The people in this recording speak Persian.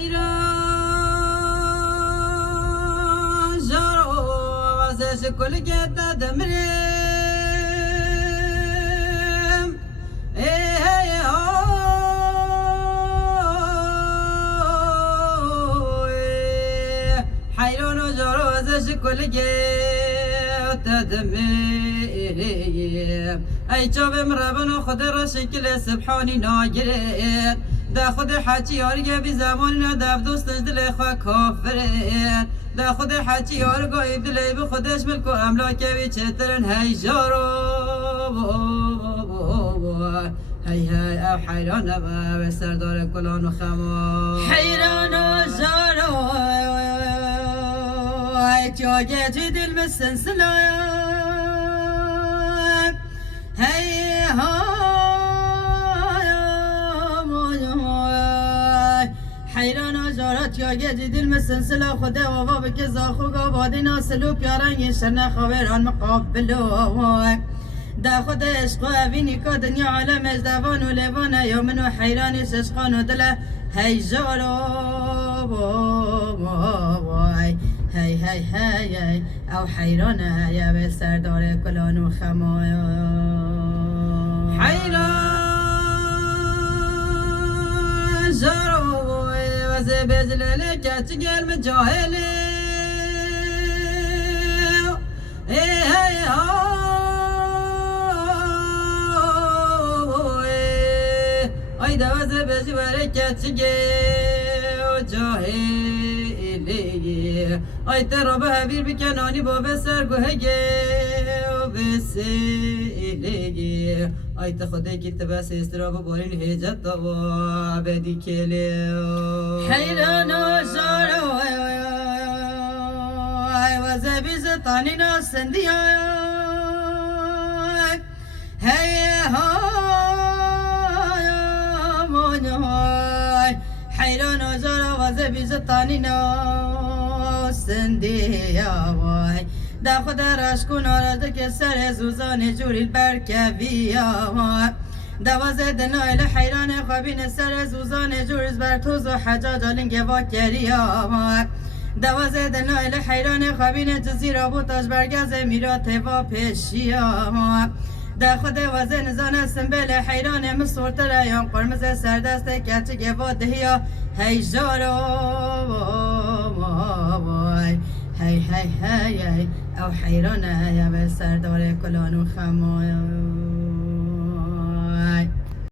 حيران جارو وزش كل جتا دمرم ايه هي حيران جارو وزش كل جتا دمرم ای جاب مربن خود را شکل سبحانی ناگرد دا خود حچی یارگه بی زمان ندف دوستش دل خواه کافرد دا خود حچی یارگاه دلی به خودش ملکو املاکه بی چترن هی جارو هی هی او حیران و سردار کلان و خما حیران و جارو ای جاگه جی دل بسنسلا هی حیران و جارت یا گه دیدل مثل سلا خدا و بابا که زاخوگا بادی ناسلو پیارنگی شرن خویران مقابلو دا خود عشق و اوینی که دنیا عالمش دوان و لیوانه یا منو حیرانش عشقان و دل هی جارو هی هی هی او حیرانه یا به سردار کلان و خمای حیران جارو وزه بجلله کچ گل جاهله ای هی ای دا وزه بجوره کچ گل جاهله ای ترا به هبیر بکنانی با به سرگوهگه و بسیلگه ای تا خودی که تبس استراب بارین هجت و عبدی کلی حیران و جارو ای وزه بیزتانی ناسندی هی حیران و جارو وزه بیزتانی ناسندی دا خود راش کن آرده که سر زوزان جوریل برکوی دوازه دنایل حیران خوابین سر زوزان جورز بر توز و حجاج آلنگ واکری دوازه دنایل حیران خوابین جزیر و تاج برگز میرات و پیشی دا خود وزه نزان سنبل حیران مصورت ریان قرمز سردست کچه و دهیا هی جارو هی هی هی او حیرانه یا به سردار کلان و خمای